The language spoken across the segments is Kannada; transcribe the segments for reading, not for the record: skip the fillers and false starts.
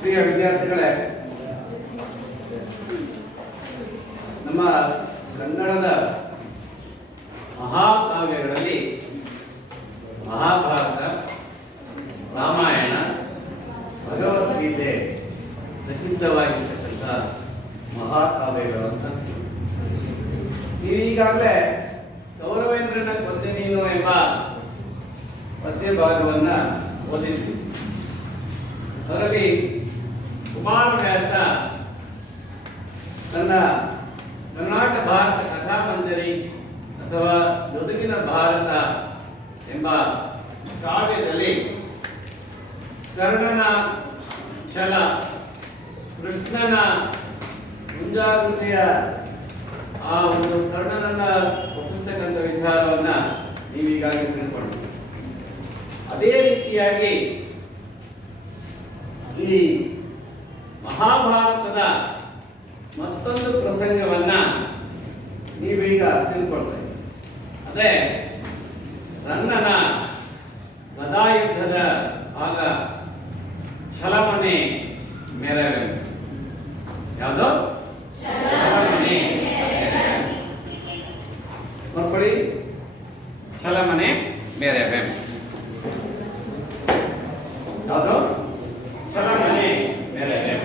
ಪ್ರಿಯ ವಿದ್ಯಾರ್ಥಿಗಳೇ, ನಮ್ಮ ಕನ್ನಡದ ಮಹಾಕಾವ್ಯಗಳಲ್ಲಿ ಮಹಾಭಾರತ, ರಾಮಾಯಣ, ಭಗವದ್ಗೀತೆ ಪ್ರಸಿದ್ಧವಾಗಿರ್ತಕ್ಕಂಥ ಮಹಾಕಾವ್ಯಗಳು ಅಂತ. ಈಗಾಗಲೇ ಕೌರವೇಂದ್ರನ ಕೊಂದೆ ನೀನು ಎಂಬ ಪದ್ಯ ಭಾಗವನ್ನು ಓದಿದ್ವಿ. ಅದರಲ್ಲಿ ಕುಮಾರವ್ಯಾಸ ತನ್ನ ಕರ್ನಾಟ ಭಾರತ ಕಥಾಮಂಜರಿ ಅಥವಾ ಜೊತೆಗಿನ ಭಾರತ ಎಂಬ ಕಾವ್ಯದಲ್ಲಿ ಕರ್ಣನ ಛಲ, ಕೃಷ್ಣನ ಮುಂಜಾಗ್ರತೆಯ ಆ ಒಂದು ಕರ್ಣನನ್ನ ಒಪ್ಪಿಸ್ತಕ್ಕಂಥ ವಿಚಾರವನ್ನ ನೀವೀಗಾಗಲೇ ತಿಳ್ಕೊಂಡು, ಅದೇ ರೀತಿಯಾಗಿ ಈ ಮಹಾಭಾರತದ ಮತ್ತೊಂದು ಪ್ರಸಂಗವನ್ನ ನೀವೀಗ ತಿಳ್ಕೊಳ್ತೀರಿ. ಅದೇ ರನ್ನನ ಗದಾಯುದ್ಧದ ಆಗ ಛಲಮನೆ ಮೆರವೆ. ಯಾವುದು? ಛಲಮನೆ ನೋಡ್ಕೊಳ್ಳಿ, ಛಲಮನೆ ಮೆರವೆ. ಯಾವುದು? ಛಲಮನೆ ಮೆರವೆ.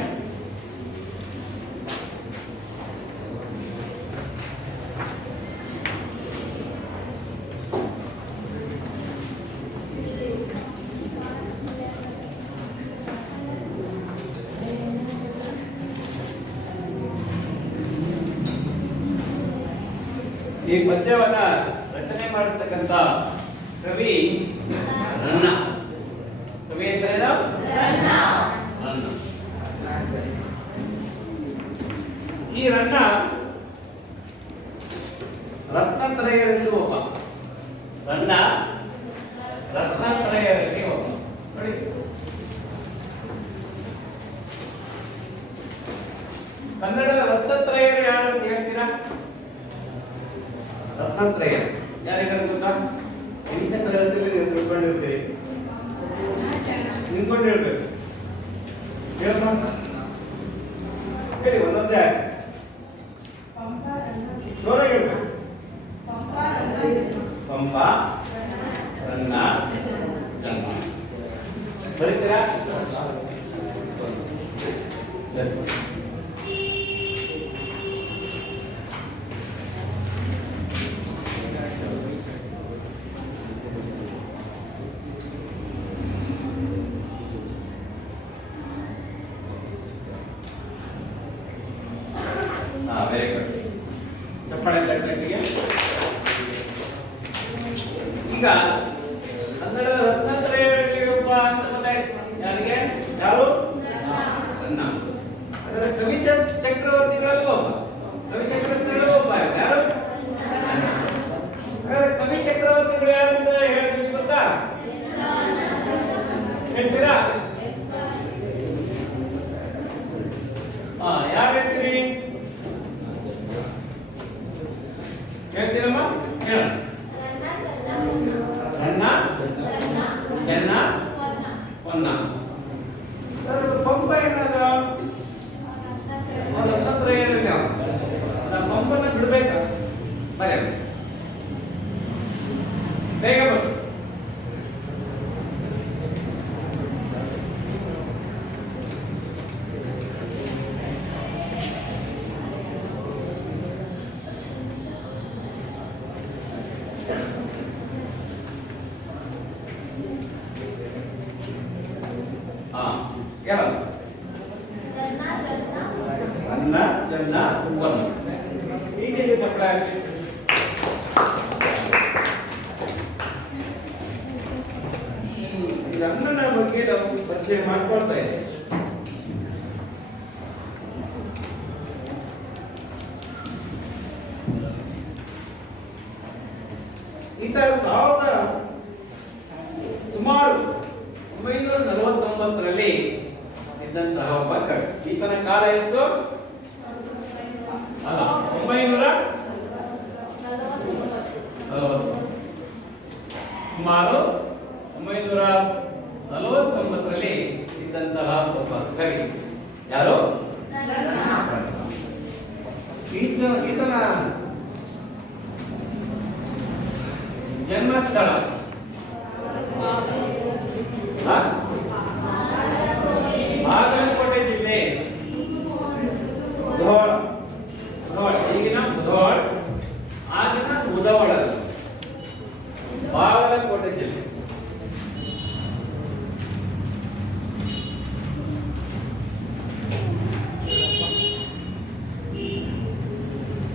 ಈ ಪದ್ಯವನ್ನ ರಚನೆ ಮಾಡಿರ್ತಕ್ಕಂಥ ಕವಿ ರನ್ನ. ಕವಿ ಹೆಸರೇನು? ರನ್ನ. ಈ ರನ್ನ ರತ್ನತ್ರಯರಲ್ಲಿ ಒಬ್ಬ. ರನ್ನ ರತ್ನತ್ರಯರಲ್ಲಿ ಒಬ್ಬ. ನೋಡಿ, ಕನ್ನಡ ರತ್ನತ್ರಯರು ಯಾರು ಅಂತ ಹೇಳ್ತೀರಾ? ರತ್ನತ್ರಯ ಯಾರಿಗಾರು ಗೊತ್ತಾ? 8ನೇ ತರಗತಿಯಲ್ಲಿ ನೀವು ತಿಳ್ಕೊಂಡಿರ್ತೀರಿ, ನಿಂತ್ಕೊಂಡು ಹೇಳ್ಬೇಕು. ಹೇಳಮ್ಮ, ಹೇಳಿ ಒಂದೊಂದೇ ಜೋರಾಗಿ ಹೇಳ್ಬೇಕು. ಪಂಪ, ರನ್ನ, ಜನ್ಮ. ಬರೀತೀರಾ? Very good. ಚಪ್ಪಾಳೆ ತಟ್ಟಕ್ಕೆ. ಈಗ ಕನ್ನಡದ ರತ್ನತ್ರಯರಲ್ಲಿ ಒಬ್ಬ ಅಂತ ಗೊತ್ತಾಯ್ತು. ಯಾರಿಗೆ? ಯಾರು? ರನ್ನ. ಅದರ ಕವಿ ಚಕ್ರವರ್ತಿಗಳಲ್ಲೂ ಒಬ್ಬ. ಕವಿ ಚಕ್ರವರ್ತಿಗಳು ಒಬ್ಬ. ಯಾರು? ಕವಿ ಚಕ್ರವರ್ತಿಗಳು ಯಾರು ಅಂತ ಹೇಳ್ತೀವಿ ಗೊತ್ತಾ? ಹೇಳ್ತೀರಾ? ಯಾರು ಹೇಳ್ತೀರಿ? ಹೇಳ್ತೀರಮ್ಮ? ಹೇಳ. ರನ್ನ, ಚೆನ್ನ, ಹೊನ್ನ. ಪಂಪ ಏನದ? ರತ್ನತ್ರಯರಲ್ಲಿ ಪಂಪನ ಬಿಡ್ಬೇಕ. ಬರ ಬೇಗ ಬಂತು. ರನ್ನ, ಚೆನ್ನ, ಹೊನ್ನ. ಹೀಗೆ ಚಪ್ಪಳ ಹಾಕಿ. ಈ ರನ್ನನ ಬಗ್ಗೆ ನಾವು ಪರಿಚಯ ಮಾಡ್ಕೊಳ್ತಾ ಇದ್ದೇವೆ. ಈತ ಸುಮಾರು 1949ರಲ್ಲಿ ಇದ್ದಂತಹ ಒಬ್ಬ ಕವಿ. ಈತನ ಕಾಲ ಎಷ್ಟು? ಅಲ್ಲ, 940. ಸುಮಾರು 949ರಲ್ಲಿ ಇದ್ದಂತಹ ಒಬ್ಬ ಕವಿ ಯಾರು? ಈತನ ಜನ್ಮಸ್ಥಳ ಬಾಗಲಕೋಟೆ ಜಿಲ್ಲೆ ಮುಧೋಳ. ಈಗಿನ ಮುಧೋಳ, ಆಗಿನ ಮುಧೋಳ, ಬಾಗಲಕೋಟೆ ಜಿಲ್ಲೆ.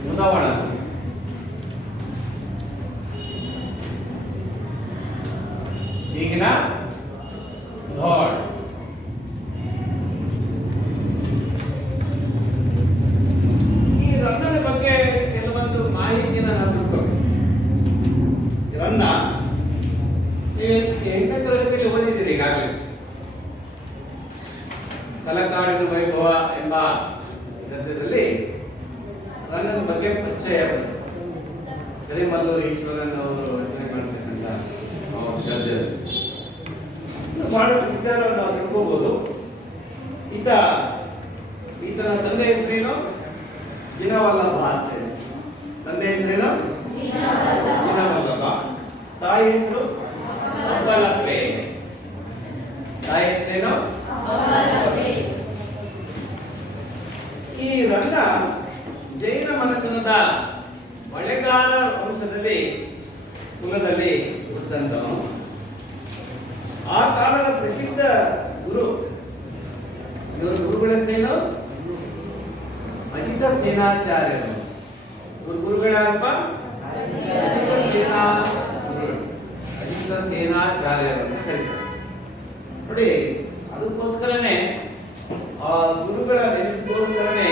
ಮುಧೋಳ ಈಗಿನ ಮುಧೋಳ. ಈ ರನ್ನನ ಬಗ್ಗೆ ಕೆಲವೊಂದು ಮಾಹಿತಿಯನ್ನು ನಾವು ತಿಳ್ಕೊಳ್ಳಿ. ರನ್ನ ನೀವು 8ನೇ ತರಗತಿಯಲ್ಲಿ ಓದಿದ್ದೀರಿ ಈಗಾಗಲೇ. ತಲಕಾಡಿನ ವೈಭವ ಎಂಬ ಗ್ರಂಥದಲ್ಲಿ ರನ್ನನ ಬಗ್ಗೆ ಪರಿಚಯ ಬಂತು. ಕರಿಮಲ್ಲೂರು ಈಶ್ವರನ್ ಅವರು ರಚನೆ ಮಾಡತಕ್ಕಂಥ ಗದ್ಯ. ಬಹಳಷ್ಟು ವಿಚಾರವನ್ನು ನಾವು ತಿಳ್ಕೋಬಹುದು. ಈತನ ತಂದೆ ಹೆಸರೇನು? ಜಿನವಲ್ಲಭ ಅಂತ ಹೇಳಿ. ತಂದೆ ಹೆಸರೇನು? ಜಿನವಲ್ಲಭ. ತಾಯಿ ಹೆಸರು ಅಬ್ಬಲಪ್ಪೆ. ತಾಯಿ ಹೆಸರೇನು? ಈ ರನ್ನ ಜೈನ ಮನೆತನದ ಮಳೆಗಾಲ ವಂಶದಲ್ಲಿ ಕುಲದಲ್ಲಿ ಹುಟ್ಟಿದಂತವನು. ಆ ಕಾಲದ ಪ್ರಸಿದ್ಧ ಗುರು, ಇವರು ಗುರುಗಳ ಹೆಸರೇನು? ಅಜಿತ ಸೇನಾಚಾರ್ಯರು. ಗುರುಗಳಾರಪ್ಪ? ಅಜಿತ ಸೇನಾಚಾರ್ಯರು ಅಂತ ಕರೀತಾರೆ. ನೋಡಿ, ಅದಕ್ಕೋಸ್ಕರನೇ ಆ ಗುರುಗಳ ನೆನಪಿಗೋಸ್ಕರನೇ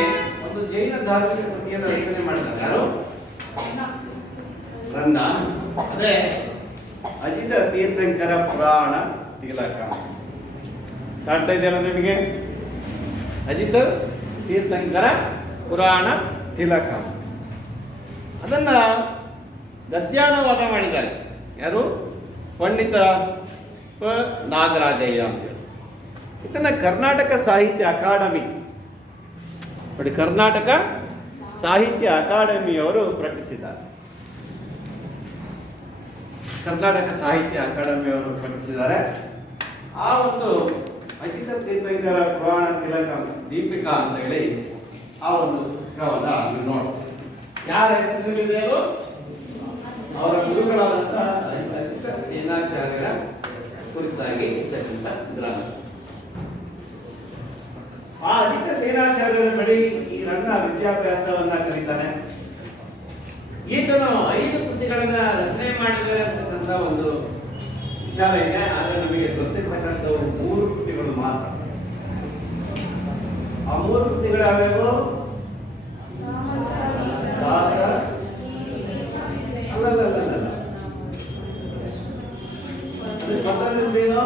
ಒಂದು ಜೈನ ಧಾರ್ಮಿಕ ಕೃತಿಯನ್ನು ರಚನೆ ಮಾಡ್ತಾರೆ. ಯಾರು? ರನ್ನ. ಅದೇ ಅಜಿತ ತೀರ್ಥಂಕರ ಪುರಾಣ ತಿಲಕ. ಕಾಣ್ತಾ ಇದೆಯಲ್ಲ ನಿಮಗೆ? ಅಜಿತ ತೀರ್ಥಂಕರ ಪುರಾಣ ತಿಲಕ. ಅದನ್ನ ಗದ್ಯಾನುವಾದ ಮಾಡಿದ್ದಾರೆ. ಯಾರು? ಪಂಡಿತ ನಾಗರಾಜಯ್ಯ ಅಂತೇಳಿ. ಇದನ್ನ ಕರ್ನಾಟಕ ಸಾಹಿತ್ಯ ಅಕಾಡೆಮಿ, ನೋಡಿ, ಕರ್ನಾಟಕ ಸಾಹಿತ್ಯ ಅಕಾಡೆಮಿಯವರು ಪ್ರಕಟಿಸಿದ್ದಾರೆ. ಕರ್ನಾಟಕ ಸಾಹಿತ್ಯ ಅಕಾಡೆಮಿಯವರು ಪ್ರಕಟಿಸಿದ್ದಾರೆ. ಆ ಒಂದು ಅಜಿತ ತೀರ್ಥಂಕರ ಪುರಾಣ ತಿಲಕ ದೀಪಿಕಾ ಅಂತ ಹೇಳಿ ಆ ಒಂದು ಪುಸ್ತಕವನ್ನ ನೋಡಿ. ಯಾರ ಹೆಸರಿದೆ ಅದು? ಅವರ ಗುರುಗಳಾದಂಥ ಅಜಿತ ಸೇನಾಚಾರ್ಯರ ಕುರಿತಾಗಿ ಇರ್ತಕ್ಕಂಥ ಗ್ರಂಥ. ಆ ಅಜಿತ ಸೇನಾಚಾರ್ಯರ ಬಳಿ ಈ ರನ್ನ ವಿದ್ಯಾಭ್ಯಾಸವನ್ನ ಕಲಿತಾನೆ. ಈತನು 5 ಕೃತಿಗಳನ್ನ ರಚನೆ ಮಾಡಿದ್ದಾರೆ ಅಂತಕ್ಕಂಥ ಒಂದು ವಿಚಾರ ಇದೆ. ಆದರೆ ನಮಗೆ ಗೊತ್ತಿರ್ತಕ್ಕಂಥ 3 ಕೃತಿಗಳು ಮಾತ್ರ. ಆ 3 ಕೃತಿಗಳು ಯಾವ್ಯಾವು? ದಾಸ ಅಲ್ಲ, ಸ್ವತಂತ್ರ ಏನು?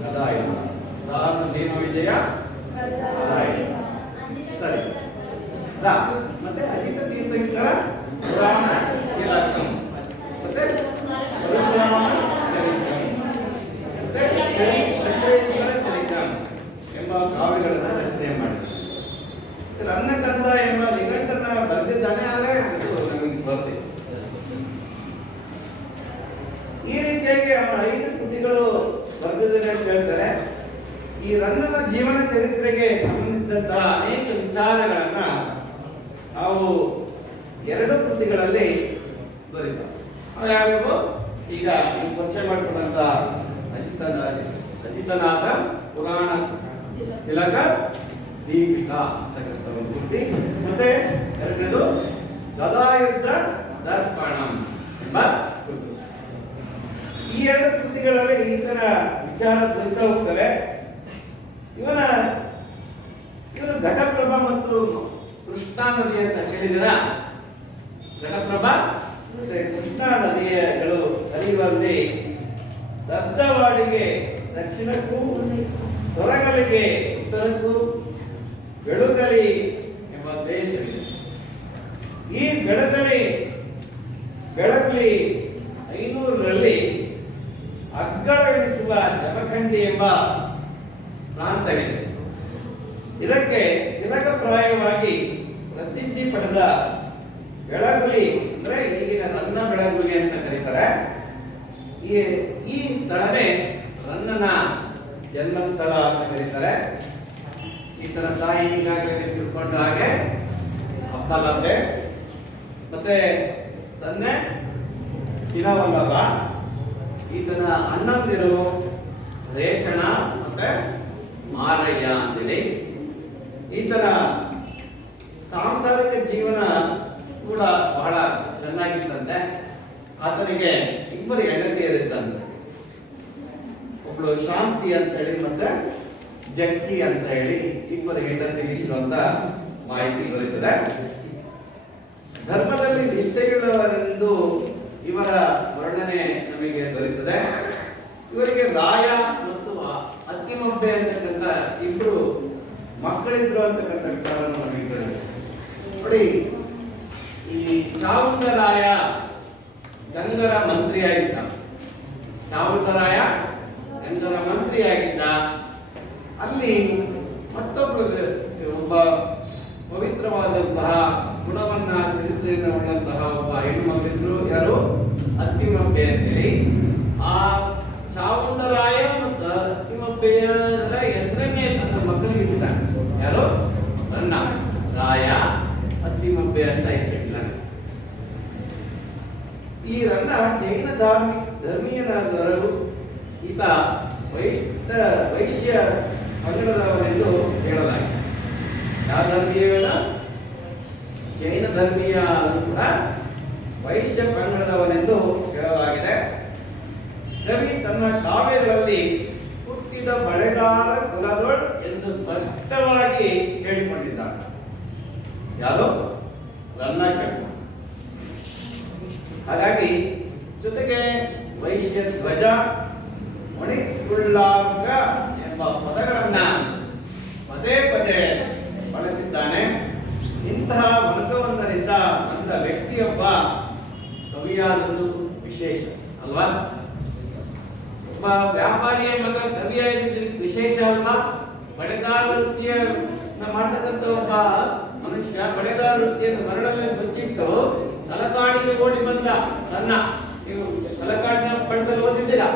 ಗದಾಯುಧ. ಸಾಹಸ ಭೀಮ ವಿಜಯ ಗದಾಯುಧ. ಸರಿ. ಮತ್ತೆ ಅಜಿತ ತೀರ್ಥಂಕರ ಪುರಾಣ ತಿಲಕಂ, ಮತ್ತೆ ಪರಶುರಾಮ ಚರಿತಂ, ಮತ್ತೆ ಚಕ್ರೇಶ್ವರ ಚರಿತಂ ಎಂಬ ಕಾವ್ಯಗಳನ್ನು ರಚನೆ ಮಾಡಿದ್ದಾರೆ. ರನ್ನ ಕಂದ ಎಂಬ ನಿಘಂಟನ್ನ ಬರೆದಿದ್ದಾನೆ. ಆದರೆ ಅದು ನಮಗೆ ಬರ್ತಿದೆ. ಈ ರೀತಿಯಾಗಿ ಅವನ 5 ಕೃತಿಗಳು ಬರೆದಿದ್ದಾನೆ ಅಂತ ಹೇಳ್ತಾರೆ. ಈ ರನ್ನನ ಜೀವನ ಚರಿತ್ರೆಗೆ ಸಂಬಂಧಿಸಿದಂತಹ ಅನೇಕ ವಿಚಾರಗಳನ್ನ ನಾವು 2 ಕೃತಿಗಳಲ್ಲಿ ದೊರೆಯುತ್ತವೆ. ಯಾವ್ಯಾವು? ಈಗ ನೀವು ಪರಿಚಯ ಮಾಡಿಕೊಂಡಂತ ಅಜಿತನಾದ ಪುರಾಣ ತಿಲಕ ದೀಪಿಕಾ ಅಂತಕ್ಕಂಥ ಒಂದು ಕೃತಿ, ಮತ್ತೆ 2ನೇದು ಗದಾಯುಧ ದರ್ಪಣಂ ಎಂಬ ಕೃತಿ. ಈ 2 ಕೃತಿಗಳಲ್ಲಿ ಈತನ ವಿಚಾರ ದೊರೆತಾ ಹೋಗ್ತವೆ. ಇವನು ಘಟಪ್ರಭಾ ಮತ್ತು ಕೃಷ್ಣಾ ನದಿ ಅಂತ ಹೇಳಿದಿರ. ಘಟಪ್ರಭಾ ಮತ್ತೆ ಕೃಷ್ಣಾ ನದಿಗಳು ಹರಿಯುವಲ್ಲಿ ದತ್ತವಾಡಿಗೆ ದಕ್ಷಿಣಕ್ಕೂ, ತೊರಗಲಿಗೆ ಉತ್ತರಕ್ಕೂ, ಬೆಳುಗಲಿ ಎಂಬ ದೇಶವಿದೆ. ಈ ಬೆಳಗಲಿ 500ರಲ್ಲಿ ಅಗ್ಗಳವೆನಿಸುವ ಜಮಖಂಡಿ ಎಂಬ ಪ್ರಾಂತವಿದೆ. ಇದಕ್ಕೆ ತಿಲಕಪ್ರಾಯವಾಗಿ ಪ್ರಸಿದ್ಧಿ ಪಡೆದ ಬೆಳಗುಲಿ ಅಂದ್ರೆ ಈಗಿನ ರನ್ನ ಬೆಳಗುಲಿ ಅಂತ ಕರೀತಾರೆ. ಈ ಸ್ಥಳವೇ ರನ್ನನ ಜನ್ಮಸ್ಥಳ ಅಂತ ಕರೀತಾರೆ. ಈತನ ತಾಯಿ ಈಗಾಗಲೇ ತಿಳ್ಕೊಂಡ ಹಾಗೆ ಅಪ್ಪಲಬ್ಬೆ, ಮತ್ತೆ ತಂದೆ ಚಿರವಲ್ಲಭ, ಈತನ ಅಣ್ಣಂದಿರು ರೇಚಣ ಮತ್ತೆ ಮಾರಯ್ಯ ಅಂತೇಳಿ. ಈತನ ಸಾಂಸಾರಿಕ ಜೀವನ ಕೂಡ ಬಹಳ ಚೆನ್ನಾಗಿತ್ತಂತೆ. ಆತನಿಗೆ ಇಬ್ಬರು ಹೆಂಡತಿಯರಿದ್ದಂತೆ. ಒಬ್ಳು ಶಾಂತಿ ಅಂತ ಹೇಳಿ ಮತ್ತೆ ಜಕ್ಕಿ ಅಂತ ಹೇಳಿ ಇಬ್ಬರು ಹೆಂಡತಿ ಇರುವಂತ ಮಾಹಿತಿ ದೊರೆಯುತ್ತದೆ. ಧರ್ಮದಲ್ಲಿ ನಿಷ್ಠೆಯುಳ್ಳವರೆಂದು ಇವರ ವರ್ಣನೆ ನಮಗೆ ದೊರೆಯುತ್ತದೆ. ಇವರಿಗೆ ರಾಯ ಮತ್ತು ಅತ್ತಿಮೊಬ್ಬೆ ಅಂತಕ್ಕಂಥ ಇಬ್ರು ಮಕ್ಕಳಿದ್ರು ಅಂತಕ್ಕಂಥ ವಿಚಾರವನ್ನು ನಮಗೆ ದೊರೆಯುತ್ತದೆ. ನೋಡಿ, ಈ ಚಾವುಂಡರಾಯ ಗಂಗರ ಮಂತ್ರಿಯಾಗಿದ್ದ. ಚಾವುಂಡರಾಯ ಗಂಗರ ಮಂತ್ರಿಯಾಗಿದ್ದ. ಅಲ್ಲಿ ಮತ್ತೊಬ್ಬರು ಒಬ್ಬ ಪವಿತ್ರವಾದಂತಹ ಗುಣವನ್ನ ಚರಿತ್ರೆಯನ್ನು ಉಳ್ಳಂತಹ ಒಬ್ಬ ಹೆಣ್ಣು ಮಗಳಿದ್ರು. ಯಾರು? ಅತ್ತಿಮಬ್ಬೆ ಅಂತೇಳಿ. ಆ ಚಾವುಂಡರಾಯ ಮತ್ತು ಅತ್ತಿಮಬ್ಬೆಯ ಹೆಸರನ್ನೇ ತನ್ನ ಮಕ್ಕಳಿಗೆ ಇಟ್ಟಿದ್ದಾನೆ. ಯಾರು? ರನ್ನ. ರಾಯ ಅತ್ತಿಮಬ್ಬೆ ಅಂತ ಹೆಸರಿಟ್ಟಿದ್ದಾನೆ. ಈ ರನ್ನ ಜೈನ ಧರ್ಮೀಯನಾದರೂ ಈತ ವೈಶ್ಯ ಪಂಗಡದವನೆಂದು ಹೇಳಲಾಗಿದೆ. ಯಾವ ಧರ್ಮೀಯನ? ಜೈನ ಧರ್ಮೀಯ ಕೂಡ ವೈಶ್ಯ ಪಂಗಡದವನೆಂದು ಹೇಳಲಾಗಿದೆ. ಕವಿ ತನ್ನ ಕಾವ್ಯಗಳಲ್ಲಿ ಹುಟ್ಟಿದ ಬಳೆಗಾರ ಕುಲದೊಳ್ ಎಂದು ಸ್ಪಷ್ಟವಾಗಿ ಹೇಳಿಕೊಂಡಿದ್ದಾನೆ. ಯಾರು? ರನ್ನ ಕವಿ. ಹಾಗಾಗಿ ಜೊತೆಗೆ ವೈಶ್ಯ ಧ್ವಜ, ಮಣಿಕುಳ್ಳಾರ್ಗ ಎಂಬ ಪದಗಳನ್ನ ಪದೇ ಪದೇ ಬಳಸಿದ್ದಾನೆ. ಇಂತಹ ವರ್ಗವೊಂದರಿಂದ ಬಂದ ವ್ಯಕ್ತಿಯೊಬ್ಬ ಕವಿಯಾದದ್ದು ವಿಶೇಷ ಅಲ್ವಾ? ಒಬ್ಬ ವ್ಯಾಪಾರಿಯ ಮಗ ಕವಿಯಾಗಿದ್ದು ವಿಶೇಷ ಅಲ್ವಾ? ಬಳೆಗಾರ ವೃತ್ತಿಯ ಮಾಡ್ತಕ್ಕಂಥ ಒಬ್ಬ ಮನುಷ್ಯ ಬಳೆಗಾರ ವೃತ್ತಿಯನ್ನು ಮರಳಲ್ಲಿ ಬಚ್ಚಿಟ್ಟು ತಲಕಾಡಿಗೆ ಓಡಿ ಬಂದ. ರನ್ನ, ನೀವು ತಲಕಾಡಿನ ಪಟ್ಟದಲ್ಲಿ ಓದಿದ್ದೀರಾ?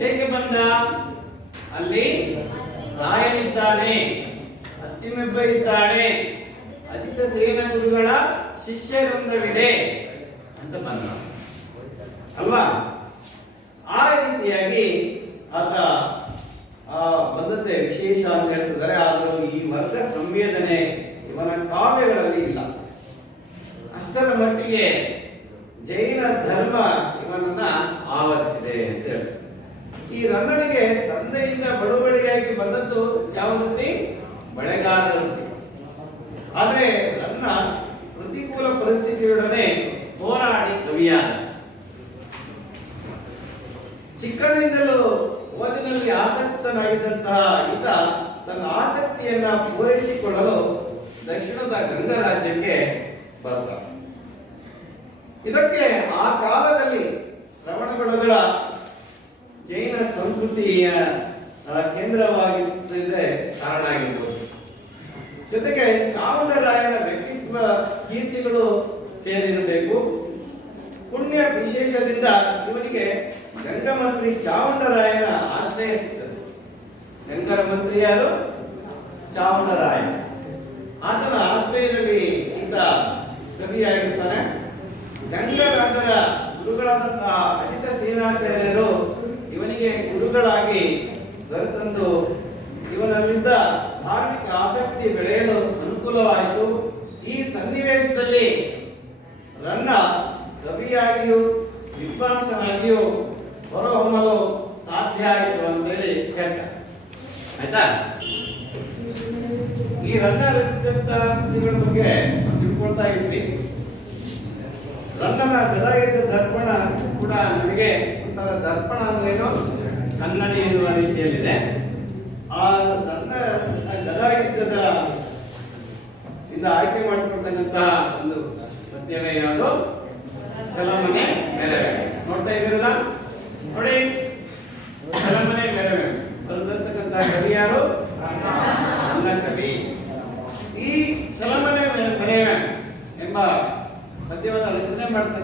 ಹೇಗೆ ಬಂದ? ಅಲ್ಲಿ ರಾಯನಿದ್ದಾನೆ, ಅತ್ತಿಮಬ್ಬೆ ಇದ್ದಾಳೆ, ಅಜಿತ ಸೇನ ಗುರುಗಳ ಶಿಷ್ಯವೃಂದವಿದೆ ಅಂತ ಬಂದ ಅಲ್ವಾ? ಆ ರೀತಿಯಾಗಿ ಆತ ಬಂದತೆ ವಿಶೇಷ ಅಂತ ಹೇಳ್ತಿದ್ದಾರೆ. ಆದರೂ ಈ ವರ್ಗ ಸಂವೇದನೆ ಇವನ ಕಾವ್ಯಗಳಲ್ಲಿ ಇಲ್ಲ. ಅಷ್ಟರ ಮಟ್ಟಿಗೆ ಜೈನ ಧರ್ಮ ಇವನನ್ನ ಆವರಿಸಿದೆ ಅಂತ ಹೇಳ್ತಾರೆ. ಈ ರನ್ನನಿಗೆ ತಂದೆಯಿಂದ ಬಳುವಳಿಯಾಗಿ ಬಂದದ್ದು ಯಾವ ವೃತ್ತಿ? ಬಳೆಗಾರ ವೃತ್ತಿ. ಆದ್ರೆ ರನ್ನ ಪ್ರತಿಕೂಲ ಪರಿಸ್ಥಿತಿಯೊಡನೆ ಹೋರಾಡಿ ಕವಿಯಾದ. ಚಿಕ್ಕಂದಿನಿಂದಲೂ ಓದಿನಲ್ಲಿ ಆಸಕ್ತನಾಗಿದ್ದಂತಹ ಈತ ತನ್ನ ಆಸಕ್ತಿಯನ್ನ ಪೂರೈಸಿಕೊಳ್ಳಲು ದಕ್ಷಿಣದ ಗಂಗ ರಾಜ್ಯಕ್ಕೆ ಬರ್ತಾನೆ. ಇದಕ್ಕೆ ಆ ಕಾಲದಲ್ಲಿ ಶ್ರವಣಬೆಳಗೊಳ ಜೈನ ಸಂಸ್ಕೃತಿಯ ಕೇಂದ್ರವಾಗಿದ್ದ ಕಾರಣ ಆಗಿರ್ಬೋದು. ಜೊತೆಗೆ ಚಾವುಂಡರಾಯನ ವ್ಯಕ್ತಿತ್ವ ಕೀರ್ತಿಗಳು ಸೇರಿರಬೇಕು. ಪುಣ್ಯ ವಿಶೇಷದಿಂದ ಇವನಿಗೆ ಗಂಗ ಮಂತ್ರಿ ಚಾವುಂಡರಾಯನ ಆಶ್ರಯ ಸಿಗ್ತದೆ. ಗಂಗರ ಮಂತ್ರಿ ಯಾರು? ಚಾವುಂಡರಾಯ. ಆತನ ಆಶ್ರಯದಲ್ಲಿ ಈತ ಕವಿಯಾಗಿರ್ತಾನೆ. ಗಂಗರಾಜರ ಗುರುಗಳಾದಂತಹ ಅಜಿತ ಸೇನಾಚಾರ್ಯರು ಇವನಿಗೆ ಗುರುಗಳಾಗಿ ದೊರೆತಂದು ಇವನಲ್ಲಿದ್ದ ಧಾರ್ಮಿಕ ಆಸಕ್ತಿ ಬೆಳೆಯಲು ಅನುಕೂಲವಾಯಿತು. ಈ ಸನ್ನಿವೇಶದಲ್ಲಿ ರನ್ನ ಕವಿಯಾಗಿಯೂ ವಿದ್ವಾಂಸನಾಗಿಯೂ ಹೊರಹೊಮ್ಮಲು ಸಾಧ್ಯ ಆಯಿತು ಅಂತೇಳಿ ಹೇಳ್ತಾರೆ. ಆಯ್ತಾ? ಈ ರನ್ನ ರಚಿಸಿದಂತ ಕೃತಿಗಳ ಬಗ್ಗೆ ತಿಳ್ಕೊಳ್ತಾ ಇದ್ವಿ. ರನ್ನನ ಗದಾಯುದ್ಧ ದರ್ಪಣ ಕೂಡ ನಮಗೆ ಒಂಥರ ದರ್ಪಣ ಅಂದ್ರೇನು ಕನ್ನಡಿ ಎನ್ನುವ ರೀತಿಯಲ್ಲಿದೆ. ಆ ರನ್ನ ಗದಾಯುದ್ಧದ ಇಂದ ಆಯ್ಕೆ ಮಾಡಿಕೊಳ್ತಕ್ಕಂತಹ ಒಂದು ಪದ್ಯವೇ ಯಾವುದು? ಚಲಮನೆ ಮೆರವೆ. ನೋಡ್ತಾ ಇದ್ದೀರಲ್ಲ? ನೋಡಿ, ಚಲಮನೆ ಮೆರವೆ ಬರೆದಿರ್ತಕ್ಕಂತಹ ಕವಿ ಯಾರು?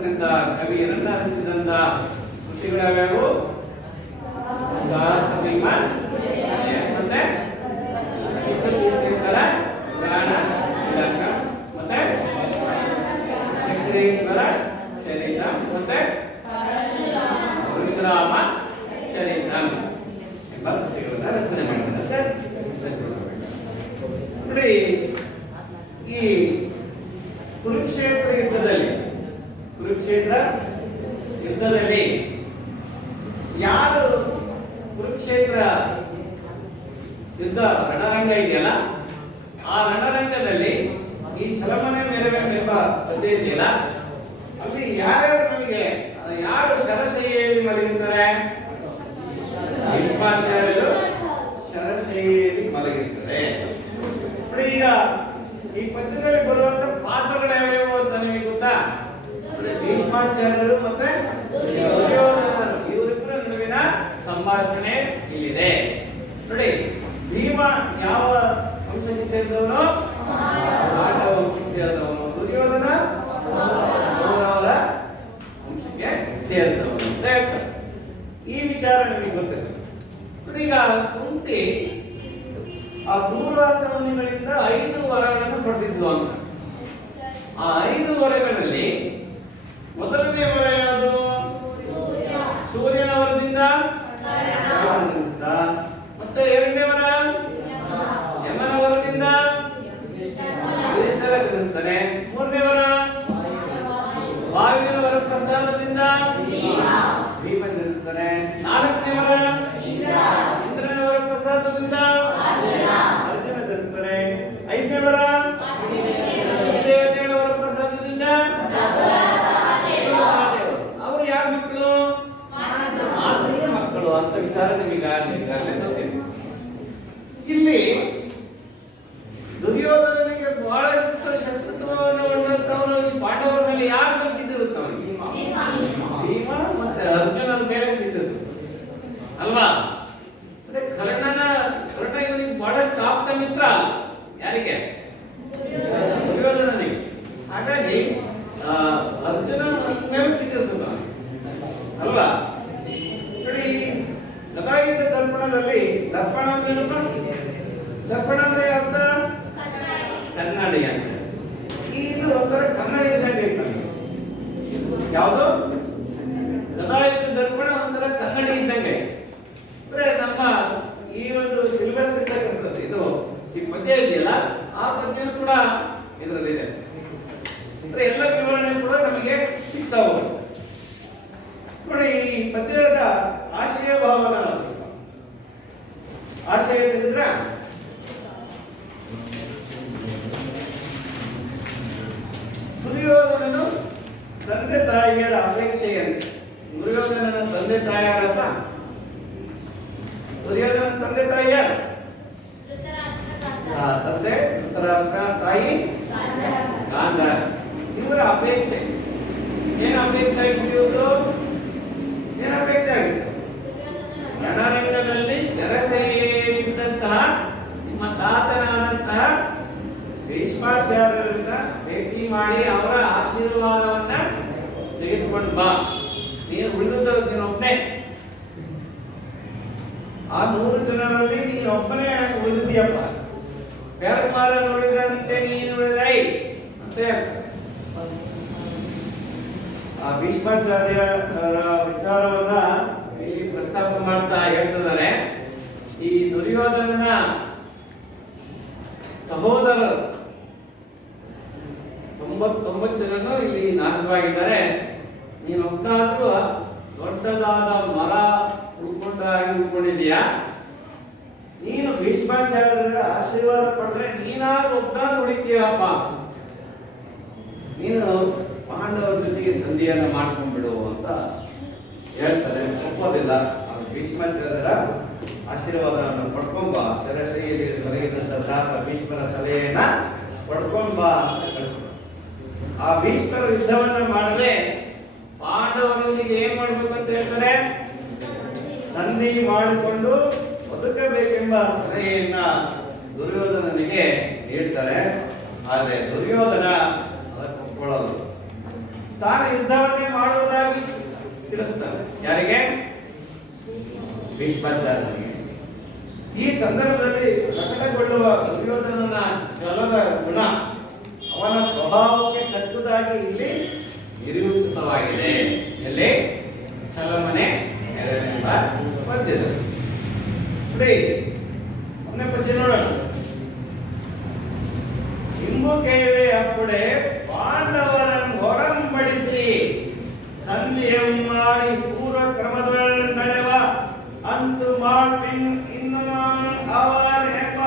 ಬರೆದಿರ್ತಕ್ಕಂಥ ಕವಿ ರನ್ನ ರಚಿಸಿದಂತ ಕೃತಿಗಳು ಸಾಹಸ ಭೀಮ ಮತ್ತೆ ಪ್ರಾಣ ತಿಲಕ ಮತ್ತೆ ಚಕ್ರೇಶ್ವರ ಚರಿತ ಮತ್ತೆ ರುದ್ರಾಮ ಚರಿತ ಎಂಬ ಕೃತಿಗಳನ್ನ ರಚನೆ ಮಾಡಿದಂತೆ ನೋಡಿ. ಈ ಕುರುಕ್ಷೇತ್ರ ಯುದ್ಧದಲ್ಲಿ ಯಾರು ಕುರುಕ್ಷೇತ್ರ ಯುದ್ಧ ರಣರಂಗ ಇದೆಯಲ್ಲ, ಆ ರಣರಂಗದಲ್ಲಿ ಈ ಛಲಮನೆ ಮೆರವೆಂಬ ಪದ್ಯ ಇದೆಯಲ್ಲ, ಅಲ್ಲಿ ಯಾರ್ಯಾರು ನಮಗೆ ಯಾರು ಶರಶೈಯಲ್ಲಿ ಮಲಗಿರ್ತಾರೆ? ಭೀಷ್ಮಾಚಾರ್ಯರು ಶರಶೈಯಲ್ಲಿ ಮಲಗಿರ್ತಾರೆ. ಈಗ ಈ ಪದ್ಯದಲ್ಲಿ ಬರುವಂತ ಪಾತ್ರಗಳು ಯಾವ್ಯಾವು ಅಂತ ನಿಮಗೆ ಗೊತ್ತಾ? ಭೀಷ್ಮಾಚಾರ್ಯರು ಮತ್ತೆ ದುರ್ಯೋಧನರು, ಇವರಿಬ್ಬರ ನಡುವಿನ ಸಂಭಾಷಣೆ ಇಲ್ಲಿದೆ ನೋಡಿ. ಭೀಮ ಯಾವ ವಂಶಕ್ಕೆ ಸೇರಿದವನು? ಪಾಂಡವ ವಂಶಕ್ಕೆ ಸೇರಿದವನು. ದುರ್ಯೋಧನ ಕೌರವರ ವಂಶಕ್ಕೆ ಸೇರಿದವನು ಅಂತ ಹೇಳ್ತಾರೆ. ಈ ವಿಚಾರ ನಿಮಗೆ ಗೊತ್ತಿದೆ ನೋಡಿ. ಈಗ ಕುಂತಿ ಆ ದೂರ್ವಾಸ ಮುನಿಗಳಿಂದ 5 ವರಗಳನ್ನು ಪಡೆದಿದ್ಲು ಅಂತ. ಆ 5 ವರಗಳಲ್ಲಿ ಮೊದಲನೇ ವರ ಯಾವುದು? ಸೂರ್ಯನ ವರದಿಂದ ಮತ್ತೆ ಎರಡನೇ ವರ ಯಮನ ವರದಿಂದ ಯುಧಿಷ್ಠಿರ ತಿಳಿಸ್ತಾನೆ. ಮೂರನೇ ವರ ವಾಯುವಿನ ವರ ಪ್ರಸಾದದಿಂದ ಭೀಮ ತಿಳಿಸ್ತಾನೆ. ನಾಲ್ಕನೇ ವರ ಇಂದ್ರನ ವರ ಪ್ರಸಾದದಿಂದ ಅರ್ಜುನ ತಿಳಿಸ್ತಾನೆ. 5ನೇ ವರ ದೇವತೆಗಳ ವರ ಪ್ರಸಾದದಿಂದ ಅವರು ಯಾರ ಮಕ್ಕಳು? ಮಾತೃ ಮಕ್ಕಳು ಅಂತ ವಿಚಾರ ನಿಮಗೆ ಈಗಾಗಲೇ ಗೊತ್ತಿದೆ. ಇಲ್ಲಿ ದುರ್ಯೋಧನನಿಗೆ ಬಹಳಷ್ಟು ಶತ್ರುತ್ವವನ್ನು ಉಳ್ಳಂತವರು ಈ ಪಾಂಡವರ ಮೇಲೆ ಯಾರು ಸಿದ್ಧಿರುತ್ತವರು? ಭೀಮ ಮತ್ತೆ ಅರ್ಜುನನ ಮೇಲೆ ಸಿದ್ಧಿರುತ್ತ ಅಲ್ವಾ? ಕರ್ಣ ಇವನಿಗೆ ಬಹಳಷ್ಟು ಆಪ್ತ ಮಿತ್ರ. ಯಾರಿಗೆ? ದುರ್ಯೋಧನನಿಗೆ. ಹಾಗಾಗಿ ಅರ್ಜುನ ಮೇಲೆ ಸಿದ್ಧಿರ್ತದ ಅಲ್ವಾ? ನೋಡಿ, ಗದಾಯುಧ ದರ್ಪಣದಲ್ಲಿ ದರ್ಪಣ ಅಂದ್ರೆ ದರ್ಪಣ ಅಂದ್ರೆ ಅರ್ಥ ಕನ್ನಡಿ ಅಂತ. ಇದು ಒಂಥರ ಕನ್ನಡಿ ಇದ್ದಂಗೆ ಇರ್ತದೆ. ಯಾವುದು? ಗದಾಯುಧ ದರ್ಪಣ ಒಂಥರ ಕನ್ನಡಿ ಇದ್ದಂಗೆ. ಅಂದ್ರೆ ನಮ್ಮ ಈ ಒಂದು ಸಿಲೆಬಸ್ ಇರ್ತಕ್ಕಂಥದ್ದು ಇದು ಈ ಪದ್ಯ ಇದೆಯಲ್ಲ, ಆ ಪದ್ಯನೂ ಕೂಡ ಇದರಲ್ಲಿದೆ. ಅಂದ್ರೆ ಎಲ್ಲ ವಿವರಣೆ ಕೂಡ ನಮಗೆ ಸಿಗ್ತಾ ಹೋಗುತ್ತೆ ನೋಡಿ. ಈ ಪದ್ಯದ ಆಶಯ ಭಾವನ ಆಶಯ ತಿಳಿದ್ರೆ ದುರ್ಯೋಧನನು ತಂದೆ ತಾಯಿಯರ ಅಪೇಕ್ಷೆಯಂತೆ. ದುರ್ಯೋಧನನ ತಂದೆ ತಾಯಿಯಾರಪ್ಪ? ದುರ್ಯೋಧನ ತಂದೆ ತಾಯಿಯಾರು? ತಂದೆ ಧೃತರಾಷ್ಟ್ರ, ತಾಯಿ ಗಾಂಧಾರ. ಇವರ ಅಪೇಕ್ಷೆ ಏನು? ಅಪೇಕ್ಷೆ ಆಗಿದ್ದು ಏನು ಅಪೇಕ್ಷೆ ಆಗಿತ್ತು? ರಣರಂಗದಲ್ಲಿ ಶರಸೆಯಿದ್ದಂತಹ ನಿಮ್ಮ ತಾತನಾದಂತಹ ಭೀಷ್ಮಾಚಾರ್ಯರನ್ನ ಭೇಟಿ ಮಾಡಿ ಅವರ ಆಶೀರ್ವಾದವನ್ನ ತೆಗೆದುಕೊಂಡು ಬಾ. ನೀನು ಉಳಿದವರು ನೀನೊಬ್ಬನೇ. ಆ 100 ಜನರಲ್ಲಿ ನೀನೊಬ್ಬನೇ ಉಳಿದಿಯಪ್ಪ. ಪೆರ್ಮಾರ ಉಳಿದಂತೆ ನೀನು ಉಳಿದೈ ಅಂತೆ. ಆ ಭೀಷ್ಮಾಚಾರ್ಯರ ವಿಚಾರವನ್ನ ಇಲ್ಲಿ ಪ್ರಸ್ತಾಪ ಮಾಡ್ತಾ ಹೇಳ್ತಿದ್ದಾರೆ. ಈ ದುರ್ಯೋಧನನ ಸಹೋದರರು 99 ಜನರು ಇಲ್ಲಿ ನಾಶವಾಗಿದ್ದಾರೆ. ನೀನೊಬ್ಬನಾದ್ರೂ ದೊಡ್ಡದಾದ ಮರ ಉಳ್ಕೊಂಡಿದೀಯಾ? ನೀನು ಭೀಷ್ಮಾಚಾರ್ಯರ ಆಶೀರ್ವಾದ ಪಡೆದ್ರೆ ನೀನಾದ್ರೂ ಒಬ್ಬನಾದ್ರೂ ಉಳಿತೀಯಪ್ಪ. ನೀನು ಪಾಂಡವರ ಜೊತೆಗೆ ಸಂಧಿಯನ್ನ ಮಾಡ್ಕೊಂಡ್ಬಿಡು ಅಂತ ಹೇಳ್ತಾರೆ. ಒಪ್ಪೋದಿಲ್ಲ. ಭೀಷ್ಮಾಚಾರ್ಯರ ಆಶೀರ್ವಾದವನ್ನು ಪಡ್ಕೊಂಬ, ಶರಶೈಯಲ್ಲಿ ಮಲಗಿದಂತ ತಾತ ಭೀಷ್ಮರ ಸಲಹೆಯನ್ನ ಪಡ್ಕೊಂಬ ಅಂತ ಕಳಿಸ್ತಾರೆ. ಆ ಭೀಷ್ಮರ ಯುದ್ಧವನ್ನ ಮಾಡದೆ ಪಾಂಡವರೊಂದಿಗೆ ಏನ್ ಮಾಡ್ಬೇಕು ಅಂತ ಹೇಳ್ತಾರೆ? ಸಂಧಿ ಮಾಡಿಕೊಂಡು ಬದುಕಬೇಕೆಂಬ ಸಲಹೆಯನ್ನ ದುರ್ಯೋಧನನಿಗೆ ನೀಡ್ತಾರೆ. ಆದ್ರೆ ದುರ್ಯೋಧನ ಅದಕ್ಕೆ ಒಪ್ಕೊಳ್ಳೋದು. ತಾನು ಯುದ್ಧವನ್ನೇ ಮಾಡುವುದಾಗಿ ತಿಳಿಸ್ತಾನೆ. ಯಾರಿಗೆ? ಭೀಷ್ಮಾಚಾರ್ಯನಿಗೆ. ಈ ಸಂದರ್ಭದಲ್ಲಿ ಪ್ರಕಟಗೊಳ್ಳುವ ದುರ್ಯೋಧನನ ಛಲದ ಗುಣ ಅವನ ಸ್ವಭಾವಕ್ಕೆ ತಕ್ಕುದಾಗಿ ಇಲ್ಲಿ ನಿರೂಪಿತವಾಗಿದೆ. ಎಲ್ಲಿ? ಛಲಮನೆ ಎರಡೆಂಬ ಪದ್ಯದಲ್ಲಿ. ನೋಡಿ, ಒಂದೇ ಪದ್ಯ ನೋಡೋಣ. ಇಂಬುಕೇವೆ ಅಪ್ಪುಡೆ ಪಾಂಡವರನ್ನು ಹೊರಂಬಡಿಸಿ ಸಂಧಿಯಂ ಮಾಡಿ ಪೂರ್ವ ಕ್ರಮದೊಳ್ ನಡೆವ ಅಂತು ಮಾಡ್ಪಿನ್ ಇನ್ನು ಅವರ್ ಎಂಬ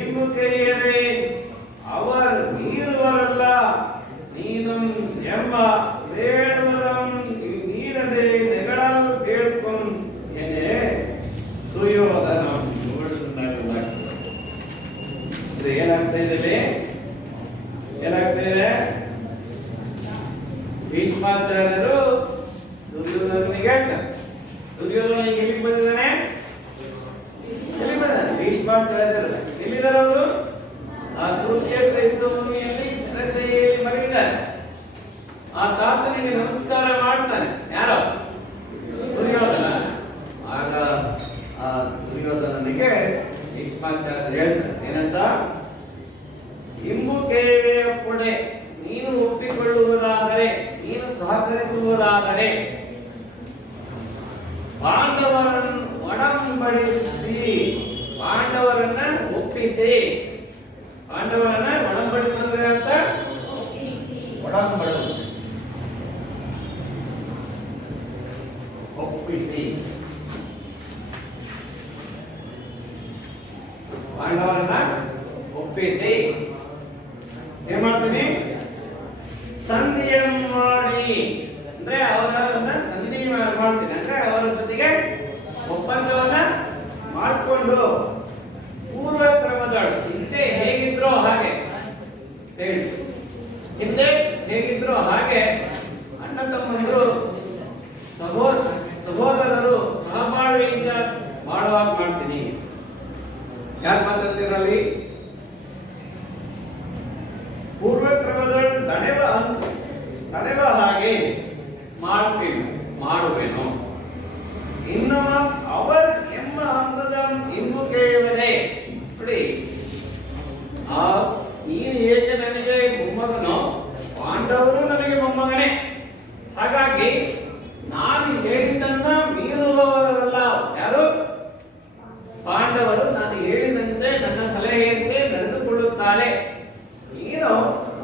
ಇಂಬುಕೆಯದೆ அவர் மீறுவரல்ல நீனும் எம்ம வேணுவதம் நீரದೆ ನೆಗಳಲು ಕೇಳ್ಕೊಂ ಎನೆ ಸುಯೋಧನ ಏನಾಗ್ತಾ ಇದೆ? ಏನಾಗ್ತಾ ಇದೆ? ಭೀಷ್ಮಾಚಾರ್ಯರು ದುರ್ಯೋಧನಿಗೆ ಹೇಳ್ತಾರೆ. ದುರ್ಯೋಧನ ಎಲ್ಲಿಗೆ ಬಂದಿದ್ದಾನೆ? ಎಲ್ಲಿ ಬಂದಾನೆ? ಭೀಷ್ಮಾಚಾರ್ಯರು ಎಲ್ಲಿದ್ದಾರೆ? ಅವರು ಆ ಕುರುಕ್ಷೇತ್ರ ಯುದ್ಧ ಭೂಮಿಯಲ್ಲಿ ಶಿರಸೆಯಲ್ಲಿ ಮಲಗಿದ್ದಾರೆ. ಆ ತಾತನಿಗೆ ನಮಸ್ಕಾರ ಮಾಡ್ತಾನೆ. ಯಾರೋ? ದುರ್ಯೋಧನ. ಆಗ ಆ ದುರ್ಯೋಧನನಿಗೆ ಭೀಷ್ಮಾಚಾರ್ಯರು ಹೇಳ್ತಾರೆ ಏನಂತ? ಇಂಬುಕೇವೆ ಅಪ್ಪುಡೆ, ನೀನು ಒಪ್ಪಿಕೊಳ್ಳುವುದಾದರೆ, ನೀನು ಸಹಕರಿಸುವುದಾದರೆ ಪಾಂಡವರನ್ನು ಒಡಂಬಡಿಸಿ, ಪಾಂಡವರನ್ನ ಒಪ್ಪಿಸಿ. ಪಾಂಡವರನ್ನ ಒಡಂಬಡಿಸಿದ್ರೆ ಅಂತ ಒಡಂಬಡು, ಒಪ್ಪಿಸಿ. ಪಾಂಡವರನ್ನ ಒಪ್ಪಿಸಿ ಏನ್ ಮಾಡ್ತೀನಿ? ಸಂಧಿಯನ್ನು ಮಾಡಿ, ಅಂದ್ರೆ ಅವರನ್ನ ಸಂಧಿ ಮಾಡ್ತೀನಿ, ಅಂದ್ರೆ ಅವರ ಜೊತೆಗೆ ಒಪ್ಪಂದವನ್ನ ಮಾಡಿಕೊಂಡು ಪೂರ್ವ ಕ್ರಮದಳು ಹಿಂದೆ ಹೇಗಿದ್ರೋ ಹಾಗೆ ತಿಳಿಸಿ. ಹಿಂದೆ ಹೇಗಿದ್ರೋ ಹಾಗೆ ಅಣ್ಣ ತಮ್ಮಂದರು ಸಹೋದರರು ಸಹಬಾಳ್ವೆಯಿಂದ ಮಾಡುವಾಗ ಮಾಡ್ತೀನಿ. ಯಾರು ಮಾತಾಡ್ತಿರಲ್ಲಿ? ಪೂರ್ವ ಕ್ರಮದಳು ನಡೆವ ಹಾಗೆ ಮಾಡ್ತೀನಿ, ಮಾಡುವೆನು. ಇನ್ನು ಅವರ್ ಎಂಬ ಹಂತದ ಇಂಬುಕೆಯವರೇ, ನೋಡಿ, ಆ ನೀನು ಹೇಗೆ ನನಗೆ ಮೊಮ್ಮಗನೋ ಪಾಂಡವರು ನನಗೆ ಮೊಮ್ಮಗನೇ. ಹಾಗಾಗಿ ನಾನು ಹೇಳಿದ್ದನ್ನ ಮೀರುವವರಲ್ಲ ಯಾರು? ಪಾಂಡವರು ನಾನು ಹೇಳಿದಂತೆ ನನ್ನ ಸಲಹೆಯಂತೆ ನಡೆದುಕೊಳ್ಳುತ್ತಾರೆ. ನೀನು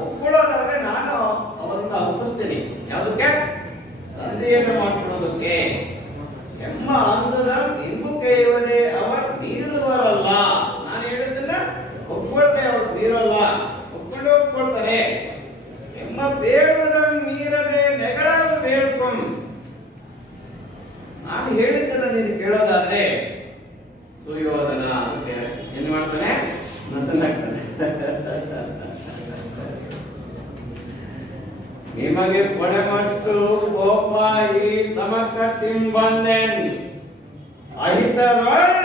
ಒಪ್ಕೊಳ್ಳೋದಾದ್ರೆ ನಾನು ಅವರನ್ನ ಒಪ್ಪಿಸ್ತೀನಿ. ಯಾವುದಕ್ಕೆ? ಸಂಧಿಯನ್ನು ಮಾಡಿಕೊಳ್ಳೋದಕ್ಕೆ. ಎಮ್ಮ ಅಂದದ ಇಂಬುಕೆಯವರೇ ಅವರು ಮೀರುವವರಲ್ಲ. ನಾನು ಹೇಳಿದ್ದನ್ನ ಒಪ್ಕೊಳ್ತೇವೆ, ಅವರು ಮೀರಲ್ಲ. ಒಪ್ಕೊಳ್ತಾರೆ. ಎಮ್ಮ ಬೇಡುವುದ ಮೀರದೆ ನೆಗಳಲು ಬೇಡ್ಕೊಂ. ನಾನು ಹೇಳಿದ್ದನ್ನ ನೀನು ಕೇಳೋದಾದ್ರೆ ಸುಯೋಧನ ಅದಕ್ಕೆ ಏನ್ ಮಾಡ್ತಾನೆ? ನಸನಾಗ್ತಾನೆ. ನಿಮಗೆ ಪಡೆಮಟ್ಟು ಕೋಪ ಈ ಸಮಕ ತಿಂಬಂದೆನ್ ಅಹಿತರೊಳ್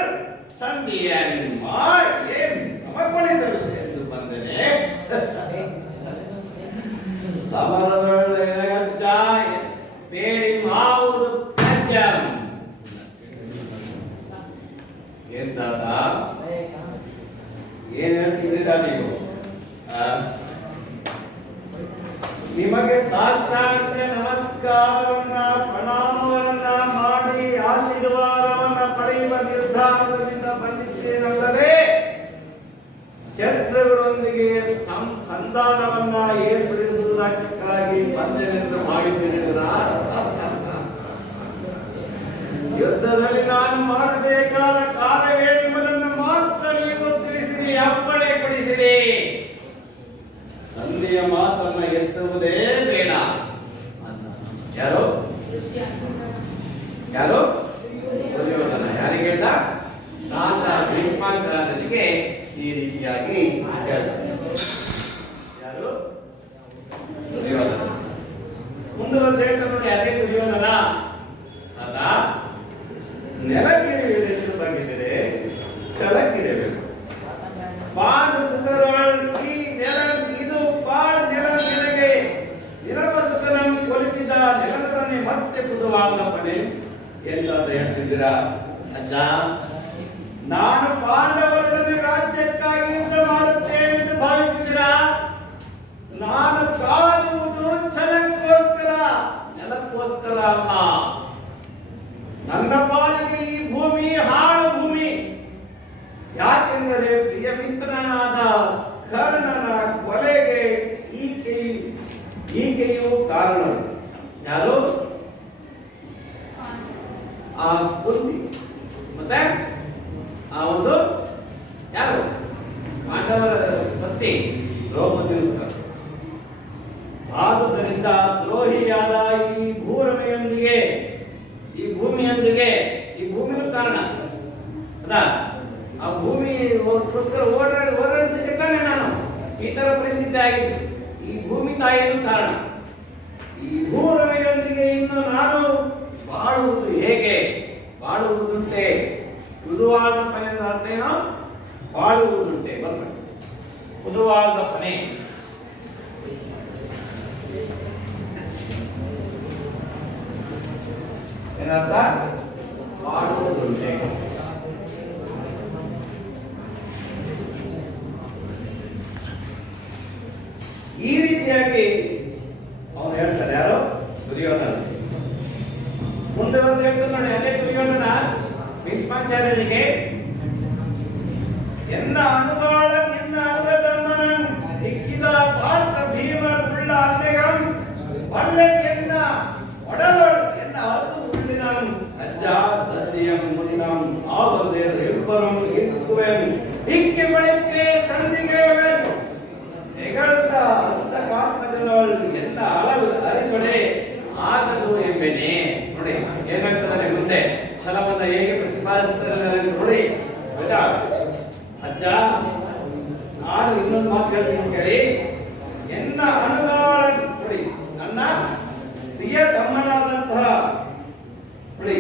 ಸಂಧಿಯನ್ ಮಾಡಿ ಸಮರ್ಪಣಿಸಲು ಎಂದು ಬಂದನೆ. ಸಮರದೊಳ್ಳೆನಗಚ್ಚ ಬೇಡಿ ಮಾವುದು ಪಂಚಂ. ಏನ್ ತಾತ ಏನ್ ಹೇಳ್ತಿದ್ದೀರಾ ನೀವು? ನಿಮಗೆ ಸಾಷ್ಟಾಂಗ ನಮಸ್ಕಾರವನ್ನ ಪ್ರಣಾಮವನ್ನ ಮಾಡಿ ಆಶೀರ್ವಾದವನ್ನ ಪಡೆಯುವ ನಿರ್ಧಾರದಿಂದ ಬಂದಿದ್ದೇನಲ್ಲದೆ ಶತ್ರುಗಳೊಂದಿಗೆ ಸಂಧಾನವನ್ನ ಏರ್ಪಡಿಸುವುದಕ್ಕಾಗಿ ಬಂದೆನೆಂದು ಭಾವಿಸಿದ್ದೀರಾ? ಯುದ್ಧದಲ್ಲಿ ನಾನು ಮಾಡಬೇಕಾದ ಕಾರ್ಯವೇನೆಂಬುದನ್ನು ಮಾತ್ರ ನೀವು ತಿಳಿಸಿರಿ, ಅಪ್ಪಣೆ ಕೊಡಿಸಿರಿ. ಸಂಧಿಯ ಮಾತನ್ನ ಎತ್ತುವುದೇ ಬೇಡ. ಯಾರು? ಯಾರು? ದುರ್ಯೋಧನ. ಯಾರಿಗೆ ಹೇಳ್ದ? ತಾತ ಭೀಷ್ಮಾಚಾರ್ಯನಿಗೆ ಈ ರೀತಿಯಾಗಿ ಯಾರು? ದುರ್ಯೋಧನ. ಮುಂದುವರೆದ ನೋಡಿ, ಅದೇ ದುರ್ಯೋಧನ ತಾತ ನೆಲಕ್ಕಿರಿಯುವುದೆಂದು ಬಂದಿದ್ದರೆ ಛಲಕ್ಕಿರಬೇಕು. ಪಾಂಡು ಸುಂದರೊಳ್ ಈ ನೆಲ ಇದು ಪಾಂಡ್ ನೆಲ ನಿನಗೆ ನಿನಗ ಎಂತ ಹೇಳ್ತಿದ್ದೀರಾ ಅಜ್ಜ? ನಾನು ಪಾಂಡವರೊಡನೆ ರಾಜ್ಯಕ್ಕಾಗಿ ಯುದ್ಧ ಮಾಡುತ್ತೇನೆ ಎಂದು ಭಾವಿಸಿದ್ದೀರಾ? ನಾನು ಕಾದುವುದು ಛಲಕ್ಕೋಸ್ಕರ, ನೆಲಕ್ಕೋಸ್ಕರ ಅಲ್ಲ. ನನ್ನ ಪಾಲಿಗೆ ಈ ಭೂಮಿ ಹಾಳು ಭೂಮಿ. ಯಾಕೆಂದರೆ ಪ್ರಿಯ ಮಿತ್ರನಾದ ಕರ್ಣನ ಕೊಲೆಗೆ ಈಕೆಯು ಕಾರಣ. ಯಾರು? ಆ ಕುಂತಿ. ಮತ್ತೆ ಆ ಒಂದು ಯಾರು? ಪಾಂಡವರ ಪತ್ನಿ ದ್ರೌಪದಿ. ಆದುದರಿಂದ ದ್ರೋಹಿಯಾದ ಈ ಭೂರಮೆಯೊಂದಿಗೆ, ಈ ಭೂಮಿಯೊಂದಿಗೆ, ಈ ಭೂಮಿನೂ ಕಾರಣ ಅದ. ಆ ಭೂಮಿಗೋಸ್ಕರ ಓಡಾಡೋದಕ್ಕೆ ತಾನೆ ನಾನು ಈ ತರ ಪರಿಸ್ಥಿತಿ ಆಗಿದ್ದು. ಈ ಭೂಮಿ ತಾಯಿಯೂ ಕಾರಣ. ಈ ಭೂರಮೆಯೊಂದಿಗೆ ಇನ್ನು ನಾನು ಬಾಳುವುದು ಹೇಗೆ? ಬಾಳುವುದುಂಟೆ. ಮೃದುವಾದ ಪನೆಯ ಅರ್ಥ ಏನು? ಬಾಳುವುದುಂಟೆ. ಬರ್ಬೇಕು. ಮೃದುವಾದ ಪನೆ ಏನರ್ಥ? ಬಾಳುವುದುಂಟೆ. ಈ ರೀತಿಯಾಗಿ ಅವನು ಹೇಳ್ತಾರೆ. ಯಾರು? ದುರ್ಯೋಧನ. ಮುಂದೆ ಬಂದು ಹೇಳ್ತಾರೆ ನೋಡಿ, ಅದೇ ದುರ್ಯೋಧನ ಭೀಷ್ಮಾಚಾರ್ಯರಿಗೆ ಎನ್ನ ಅನುಗಾಳಂ ಎನ್ನ ಅಂಗಧರ್ಮನಂ ಇಕ್ಕಿದ ಪಾರ್ಥ ಭೀಮರ್ ಉಳ್ಳ ಅನ್ನೆಯಂ ಒಳ್ಳೆಗೆ ಎನ್ನ ಒಡಲೋಳು ಎನ್ನ ಹಸು ಉಳ್ಳಿನಂ ಅಜ್ಜ ಸದ್ಯಂ ಮುನ್ನಂ ಆವಲ್ಲೆ ಇಬ್ಬರಂ ಇಕ್ಕುವೆಂ ಇಕ್ಕಿ ಬಳಿಕೆ ಸಂಧಿಗೆವೆನ್ ನೆಗಳ್ತ ಅಂತ ಕಾತ್ಮಜನೋಳ್ ಎನ್ನ ಅಳಲ್ ಅರಿತೊಡೆ ಆಗದು ಎಂಬೆನೆ. ನೋಡಿ ಏನಾಗ್ತದೆ ಮುಂದೆ ಛಲವನ್ನ ಹೇಗೆ ಪ್ರತಿಪಾದಿಸ್ತಾರೆ ನೋಡಿ. ಅಜ್ಜ, ನಾನು ಇನ್ನೊಂದು ಮಾತು ಹೇಳ್ತೀನಿ ಕೇಳಿ. ಎನ್ನ ಅನುಗಾಳ ನೋಡಿ, ನನ್ನ ಪ್ರಿಯ ತಮ್ಮನಾದಂತಹ ನೋಡಿ,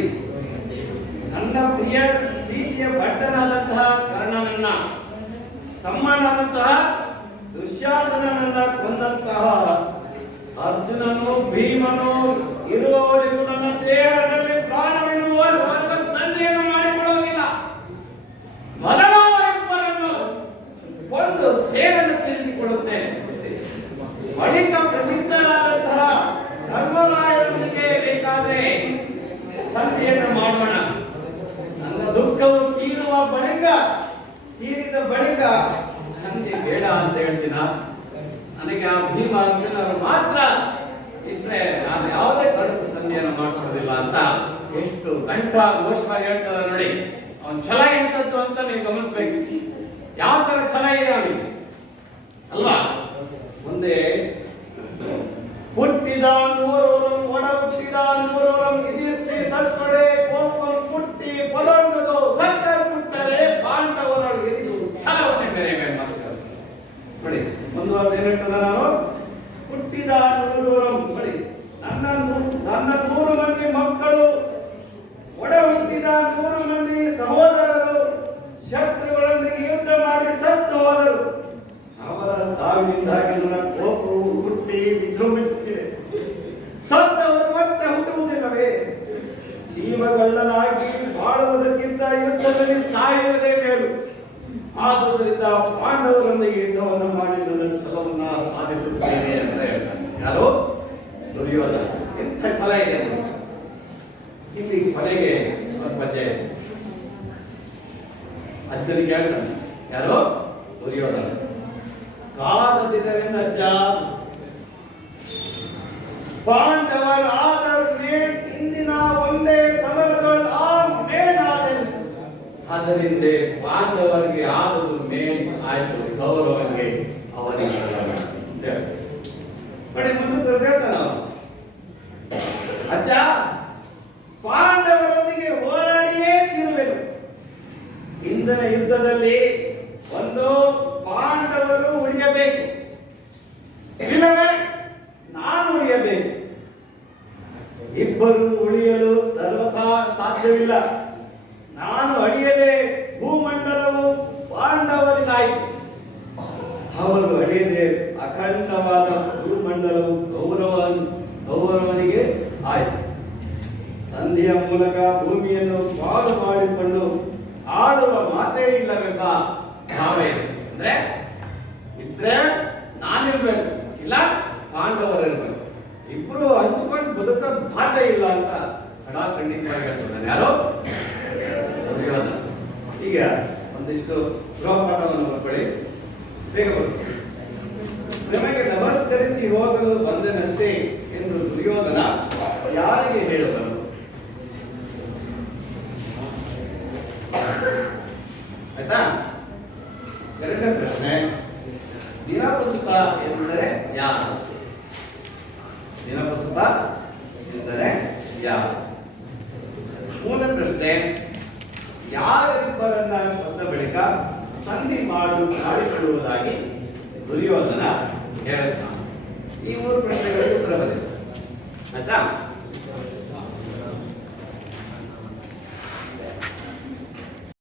ನನ್ನ ಪ್ರೀತಿಯ ಭಟ್ಟನಾದಂತಹ ಕರ್ಣನನ್ನ, ತಮ್ಮನಾದಂತಹ ದುಶ್ಯಾಸನನನ್ನ ಕೊಂದಂತಹ ಅರ್ಜುನನು ಭೀಮನು ಇರುವವರೆಗೂ ನನ್ನ ದೇಹದಲ್ಲಿ ಪ್ರಾಣವಿರುವವರೆಗೂ ಸಂಧಿಯನ್ನು ಮಾಡಿಕೊಳ್ಳುವುದಿಲ್ಲ. ಮೊದಲವರಿಬ್ಬರನ್ನು ಒಂದು ಸೇಡನ್ನು ತೀರಿಸಿಕೊಡುತ್ತೇನೆ. ಬಳಿಕ ಪ್ರಸಿದ್ಧರಾದಂತಹ ಧರ್ಮರಾಯರೊಂದಿಗೆ ಬೇಕಾದ್ರೆ ಸಂಧಿಯನ್ನು ಮಾಡೋಣ. ನನ್ನ ದುಃಖವು ತೀರಿದ ಬಳಿಕ ಸಂಧಿ ಬೇಡ ಅಂತ ಹೇಳ್ತೀನ. ನನಗೆ ಆ ಭೀಮ ಅರ್ಜುನರು ಮಾತ್ರ ಇದ್ರೆ ನಾನು ಯಾವುದೇ ಕಡತ ಸಂಧಿಯನ್ನು ಮಾಡ್ಕೊಡೋದಿಲ್ಲ ಅಂತ ಎಷ್ಟು ಗಂಟಾ ಘೋಷವಾಗಿ ಹೇಳ್ತಾರೆ ನೋಡಿ. ಅವನ ಛಲ ಎಂತದ್ದು ಅಂತ ನೀವು ಗಮನಿಸ್ಬೇಕು. ಯಾವ ತರ ಛಲ ಇದೆ ಅವನಿಗೆ ಅಲ್ವಾ? ಮುಂದೆ ಹುಟ್ಟಿದ ನೂರವರಂ ಒಡ ಹುಟ್ಟಿದ ನೂರವರಂ ಇದಿರ್ಚಿ ಸತ್ತೊಡೆ ಕೋಪಂ ಹುಟ್ಟಿ ಪದೊಂದು ಸತ್ತ ಹುಟ್ಟರೆ ಪಾಂಡವರೊಳಗೆ ಇದು ಛಲವನ್ನೇ ಬೇರೆ ನೋಡಿ. ಮುಂದುವರೆದು ಏನು ಹೇಳ್ತದ? ನಾನು ಹುಟ್ಟಿದ ನೂರವರಂ ನೋಡಿ, ನನ್ನ 100 ಮಂದಿ ಮಕ್ಕಳು, ಒಡ ಹುಟ್ಟಿದ 100 ಮಂದಿ ಸಹೋದರರು ಶತ್ರುಗಳೊಂದಿಗೆ ಯುದ್ಧ ಮಾಡಿ ಸತ್ತು ಹೋದರು. ಅವರ ಸಾವಿನಿಂದಾಗಿ ನನ್ನ ಕೋಪವು ಹುಟ್ಟಿ ವಿಜೃಂಭಿಸುತ್ತಿದೆ. ಸತ್ತವರು ಮತ್ತೆ ಹುಟ್ಟುವುದಿಲ್ಲವೇ? ಜೀವಗಳ್ಳನಾಗಿ ಬಾಳುವುದಕ್ಕಿಂತ ಯುದ್ಧದಲ್ಲಿ ಸಾಯುವುದೇ ಮೇಲು. ಆದುದರಿಂದ ಪಾಂಡವರೊಂದಿಗೆ ಯುದ್ಧವನ್ನು ಮಾಡಿ ನನ್ನ ಛಲವನ್ನ ಸಾಧಿಸುತ್ತೇನೆ ಅಂತ ಹೇಳ್ತಾನೆ. ಯಾರು? ದುರ್ಯೋಧನ. ಎಂಥ ಛಲ ಇದೆ ಇಲ್ಲಿ. ಕೊನೆಗೆ ಪದ್ಯ ಅಜ್ಜನಿಗೆ ಹೇಳ್ತಾನೆ. ಯಾರು? ದುರ್ಯೋಧನ. ಕಾದದಿದ್ದರಿಂದ ಅಜ್ಜ ಪಾಂಡವರ ಆದರ್ ಮೇನ್ ಇಂದಿನ ಒಂದೇ ಸಮರಗಳು ಆ ಮೇನ್ ಆದನು. ಅದರಿಂದ ಪಾಂಡವರಿಗೆ ಆದದು ಮೇನ್ ಆಯ್ತು, ಗೌರವಕ್ಕೆ ಅವರಿಗೆ ನೋಡಿ. ಮುಂದೆ ಹೇಳ್ತಾನ ಅಜ್ಜ, ಪಾಂಡವರೊಂದಿಗೆ ಹೋರಾಡಿಯೇ ತೀರುವೆನು. ಇಂದಿನ ಯುದ್ಧದಲ್ಲಿ ಒಂದು ಪಾಂಡವರು ಉಳಿಯಬೇಕು, ಇಲ್ಲವೇ ನಾನು ಉಳಿಯಬೇಕು. ಇಬ್ಬರು ಉಳಿಯಲು ಸರ್ವಥಾ ಸಾಧ್ಯವಿಲ್ಲ. ನಾನು ಅಳಿಯದೆ ಭೂಮಂಡಲವು ಪಾಂಡವರಿಗಾಯಿತು, ಅವರು ಅಳಿಯದೆ ಅಖಂಡವಾದ ಭೂಮಂಡಲವು ಕೌರವನಿಗೆ ಆಯಿತು. ಸಂಧಿಯ ಮೂಲಕ ಭೂಮಿಯನ್ನು ಪಾಲು ಮಾಡಿಕೊಂಡು ಆಳುವ ಮಾತೇ ಇಲ್ಲವೆಂಬ ಭಾವ ಇದೆ. ಅಂದ್ರೆ ಇದ್ರೆ ನಾನಿರ್ಬೇಕು, ಇಲ್ಲ ಪಾಂಡವರಿರ್ಬೇಕು, ಇಬ್ರು ಹಂಚ್ಕೊಂಡು ಬದುಕ ಮಾತೇ ಇಲ್ಲ ಅಂತ ಖಂಡಿತವಾಗಿ ಹೇಳ್ತಿದ್ದಾನೆ. ಯಾರು? ದುರ್ಯೋಧನ. ಈಗ ಒಂದಿಷ್ಟು ಗೃಹಪಾಠವನ್ನು ಬರ್ಕೊಳ್ಳಿ, ಬೇಗ ಬರ್ಕೊಳ್ಳಿ. ನಿಮಗೆ ನಮಸ್ಕರಿಸಿ ಹೋಗಲು ಬಂದನಷ್ಟೇ ಎಂದು ದುರ್ಯೋಧನ ಯಾರಿಗೆ ಹೇಳುವನು? ಆಯ್ತಾ? ಎರಡನೇ ಪ್ರಶ್ನೆ, ದಿನಪಸುತ ಎಂದರೆ ಯಾರು? ದಿನಪಸುತ ಎಂದರೆ ಯಾರು? ಮೂರನೇ ಪ್ರಶ್ನೆ, ಯಾರಿಬ್ಬರನ್ನ ಕೊಂದ ಬಳಿಕ ಸಂಧಿ ಮಾಡಿಕೊಳ್ಳುವುದಾಗಿ ದುರ್ಯೋಧನ ಹೇಳುತ್ತಾನೆ? ಈ ಮೂರು ಪ್ರಶ್ನೆಗಳಿಗೆ ಉತ್ತರ ಬರೆಯಿರಿ. ಆಯ್ತಾ?